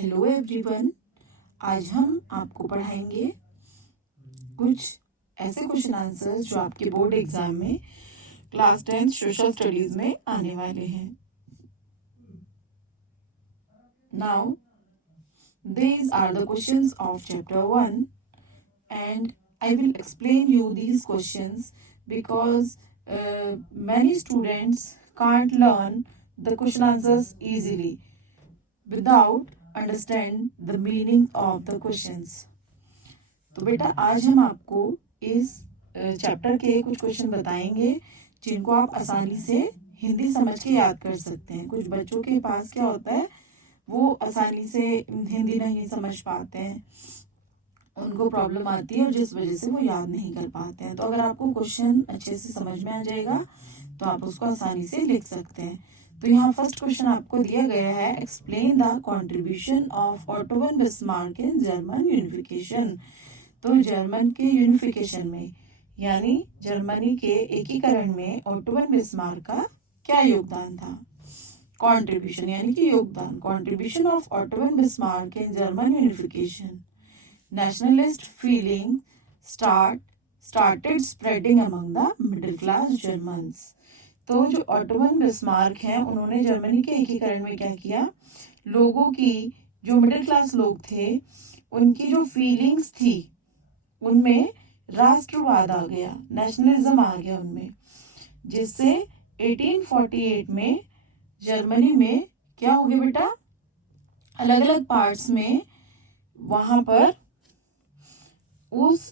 Hello everyone. आज हम आपको पढ़ाएंगे कुछ ऐसे क्वेश्चन आंसर्स जो आपके बोर्ड एग्जाम में क्लास 10 सोशल स्टडीज में आने वाले हैं। Now these are the questions of chapter 1 and I will explain you these questions because many students can't learn the question answers easily without understand the meaning of the questions. तो बेटा आज हम आपको इस चैप्टर के कुछ question बताएंगे जिनको आप आसानी से हिंदी समझ के याद कर सकते हैं। कुछ बच्चों के पास क्या होता है, वो आसानी से हिंदी नहीं समझ पाते हैं, उनको प्रॉब्लम आती है और जिस वजह से वो याद नहीं कर पाते हैं। तो अगर आपको क्वेश्चन अच्छे से समझ में आ जाएगा तो आप उसको आसानी से लिख सकते हैं। तो यहाँ फर्स्ट क्वेश्चन आपको दिया गया है, explain the contribution of auto von Bismarck in German unification. तो जर्मन के यूनिफिकेशन में यानी जर्मनी के एकीकरण में ओटो वन बिस्मार्क का क्या योगदान था। कॉन्ट्रीब्यूशन यानी कि योगदान, contribution of auto von Bismarck in German unification. Nationalist feeling started spreading among the middle class Germans। तो जो ओटो वन बिस्मार्क हैं उन्होंने जर्मनी के एकीकरण में क्या किया, लोगों की जो मिडिल क्लास लोग थे उनकी जो फीलिंग्स थी उनमें राष्ट्रवाद आ गया, नेशनलिज्म आ गया उनमें, जिससे 1848 में जर्मनी में क्या हो गया बेटा, अलग अलग पार्ट्स में वहां पर उस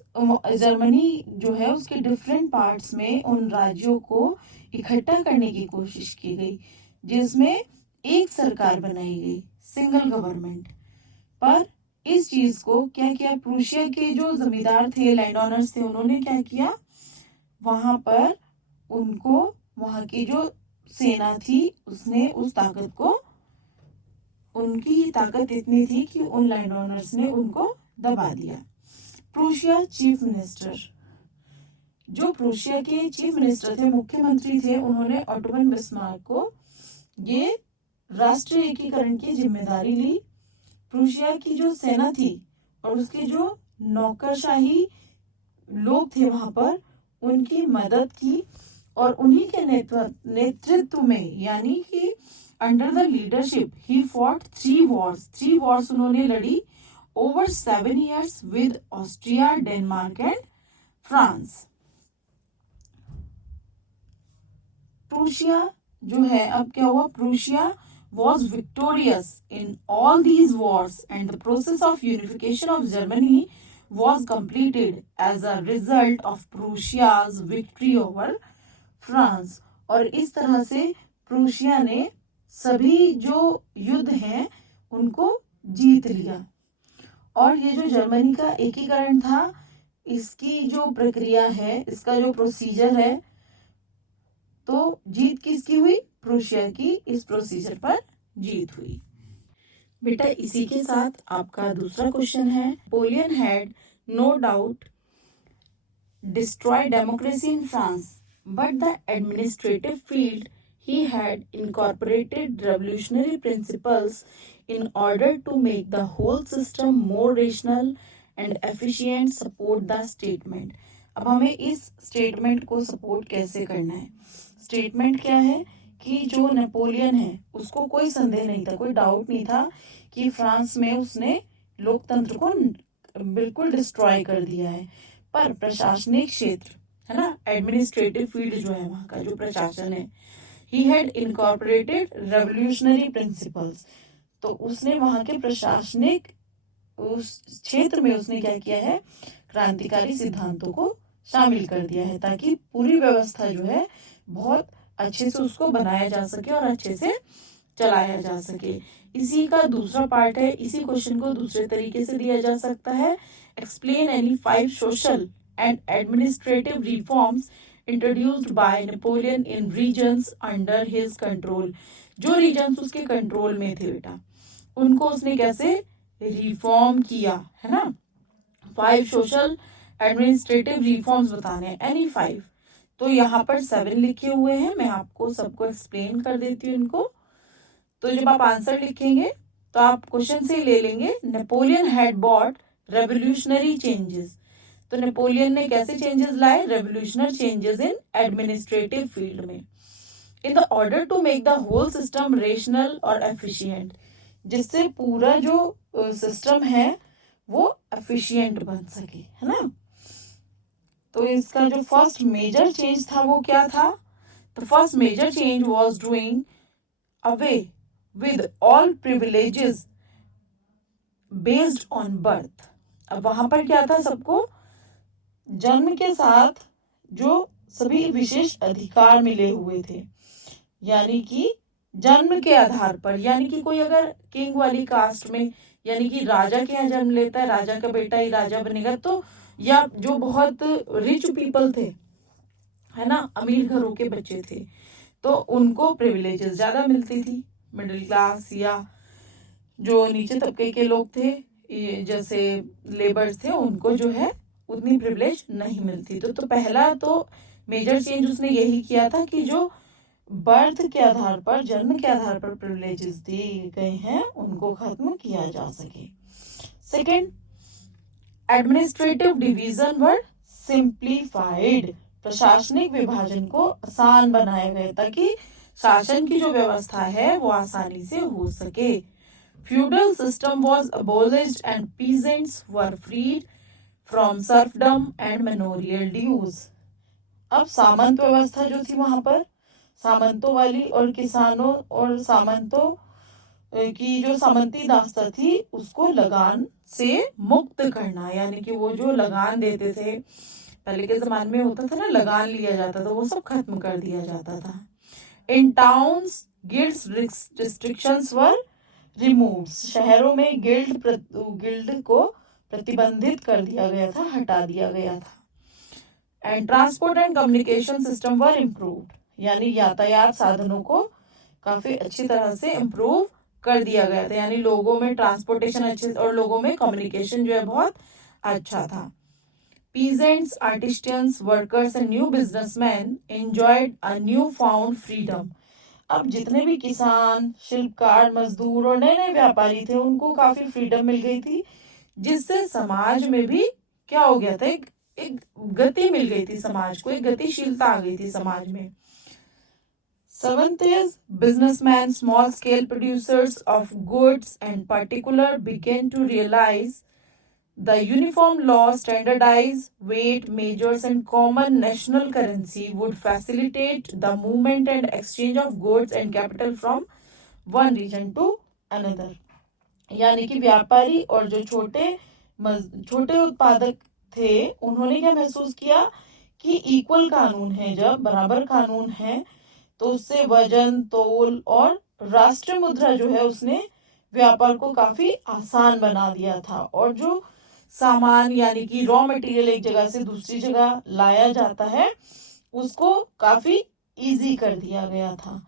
जर्मनी जो है उसके डिफरेंट पार्ट्स में उन राज्यों को इकट्ठा करने की कोशिश की गई, जिसमें एक सरकार बनाई गई, सिंगल गवर्नमेंट। पर इस चीज को क्या किया, प्रूशिया के जो जमींदार थे, लैंड ओनर्स थे, उन्होंने क्या किया, वहां पर उनको वहां की जो सेना थी उसने उस ताकत को, उनकी ताकत इतनी थी कि उन लैंड ओनर्स ने उनको दबा दिया। प्रूशिया चीफ मिनिस्टर, जो प्रूशिया के चीफ मिनिस्टर थे, मुख्यमंत्री थे, उन्होंने ओटो वन बिस्मार्क को ये राष्ट्रीय एकीकरण की जिम्मेदारी ली। प्रूशिया की जो सेना थी और उसके जो नौकरशाही लोग थे वहां पर, उनकी मदद की और उन्हीं के नेतृत्व में यानी कि under the leadership he fought 3 Wars उन्होंने लड़ी over 7 years with Austria, Denmark and France। Prussia जो है, अब क्या हुआ, Prussia was victorious in all these wars and the process of unification of Germany was completed as a result of Prussia's victory over France। और इस तरह से Prussia ने सभी जो युद्ध हैं उनको जीत लिया। और ये जो जर्मनी का एकीकरण था, इसकी जो प्रक्रिया है, इसका जो प्रोसीजर है, तो जीत किसकी हुई, प्रूशिया की। इस प्रोसीजर पर जीत हुई। बेटा इसी के साथ आपका दूसरा क्वेश्चन है, Napoleon had no doubt destroy democracy in France but the administrative field he had incorporated revolutionary principles in order to make the whole system more rational and efficient। support the statement। अब हमें इस statement को support कैसे करना है। Statement क्या है कि जो नेपोलियन है उसको कोई संदेह नहीं था, कोई डाउट नहीं था कि फ्रांस में उसने लोकतंत्र को बिल्कुल डिस्ट्रॉय कर दिया है। पर प्रशासनिक क्षेत्र है ना, एडमिनिस्ट्रेटिव फील्ड जो है, वहां का जो प्रशासन है, He had incorporated revolutionary principles। तो उसने वहां के प्रशासनिक उस क्षेत्र में उसने क्या किया है, क्रांतिकारी सिद्धांतों को शामिल कर दिया है, ताकि पूरी व्यवस्था जो है बहुत अच्छे से उसको बनाया जा सके और अच्छे से चलाया जा सके। इसी का दूसरा पार्ट है, इसी क्वेश्चन को दूसरे तरीके से दिया जा सकता है, explain any 5 social and administrative reforms introduced by Napoleon in regions under his control. जो रीजन्स उसके कंट्रोल में थे बेटा, उनको उसने कैसे रिफॉर्म किया, है ना। 5 सोशल एडमिनिस्ट्रेटिव रिफॉर्म्स बताने हैं, एनी 5। तो यहाँ पर 7 लिखे हुए हैं, मैं आपको सबको एक्सप्लेन कर देती हूँ इनको। तो जब आप आंसर लिखेंगे तो आप क्वेश्चन से ले लेंगे, Napoleon had brought revolutionary changes. तो नेपोलियन ने कैसे चेंजेस लाए? Revolutionary changes in administrative field में, in the order to make the whole system rational और एफिशिएंट, जिससे पूरा जो सिस्टम है वो एफिशिएंट बन सके, है ना। तो इसका जो फर्स्ट मेजर चेंज था वो क्या था? The first major change was doing away with all privileges based on birth. अब वहां पर क्या था? सबको जन्म के साथ जो सभी विशेष अधिकार मिले हुए थे, यानी कि जन्म के आधार पर, यानी कि कोई अगर किंग वाली कास्ट में, यानी कि राजा के यहाँ जन्म लेता है, राजा का बेटा ही राजा बनेगा, तो या जो बहुत रिच पीपल थे, है ना, अमीर घरों के बच्चे थे, तो उनको प्रिविलेजेस ज्यादा मिलती थी। मिडिल क्लास या जो नीचे तबके के लोग थे, जैसे लेबर्स थे, उनको जो है उतनी प्रिविलेज नहीं मिलती। तो पहला तो मेजर चेंज उसने यही किया था कि जो बर्थ के आधार पर, जन्म के आधार पर प्रिविलेजेस दिए गए हैं उनको खत्म किया जा सके। सेकेंड, एडमिनिस्ट्रेटिव डिवीजन वर सिंप्लीफाइड। प्रशासनिक विभाजन को आसान बनाया गया ताकि शासन की जो व्यवस्था है वो आसानी से हो सके। Feudal system was abolished and peasants were freed from serfdom and manorial dues. अब सामंत व्यवस्था जो थी वहां पर, सामंतों वाली, और किसानों और सामंतों की जो सामंती दास्ता थी उसको लगान से मुक्त करना, यानी कि वो जो लगान देते थे पहले के जमाने में होता था ना, लगान लिया जाता था, वो सब खत्म कर दिया जाता था। इन टाउन्स गिल्ड्स रिस्ट्रिक्शंस वर रिमूव्ड। शहरों में गिल्ड को प्रतिबंधित कर दिया गया था, हटा दिया गया था। And transport and communication system were improved, यानी यातायात साधनों को काफी अच्छी तरह से इम्प्रूव कर दिया गया था, यानी लोगों में ट्रांसपोर्टेशन अच्छे और लोगों में कम्युनिकेशन जो है बहुत अच्छा था। Peasants, artisans, workers and new businessmen enjoyed a new found freedom. अब जितने भी किसान, शिल्पकार, मजदूर और नए नए व्यापारी थे उनको काफी फ्रीडम मिल गई थी, जिससे समाज में भी क्या हो गया था, एक गति मिल गई थी, समाज को एक गतिशीलता आ गई थी समाज में। Seventh is businessmen, small scale producers of goods and particular began to realize the uniform law, standardized weight measures and common national currency would facilitate the movement and exchange of goods and capital from one region to another। यानी कि व्यापारी और जो छोटे उत्पादक थे उन्होंने क्या महसूस किया कि इक्वल कानून है, जब बराबर कानून है तो उससे वजन, तोल और राष्ट्रीय मुद्रा जो है उसने व्यापार को काफी आसान बना दिया था, और जो सामान यानी कि रॉ मटेरियल एक जगह से दूसरी जगह लाया जाता है उसको काफी इजी कर दिया गया था।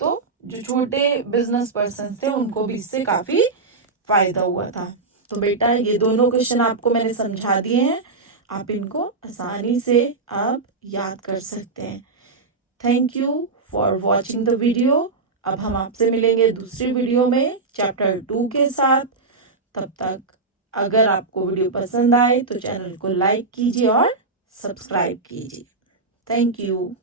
तो जो छोटे बिजनेस पर्सन थे उनको भी इससे काफी फायदा हुआ था। तो बेटा ये दोनों क्वेश्चन आपको मैंने समझा दिए हैं, आप इनको आसानी से आप याद कर सकते हैं। Thank you for watching the video. अब हम आपसे मिलेंगे दूसरी वीडियो में चैप्टर 2 के साथ। तब तक अगर आपको वीडियो पसंद आए तो चैनल को लाइक कीजिए और सब्सक्राइब कीजिए। Thank you.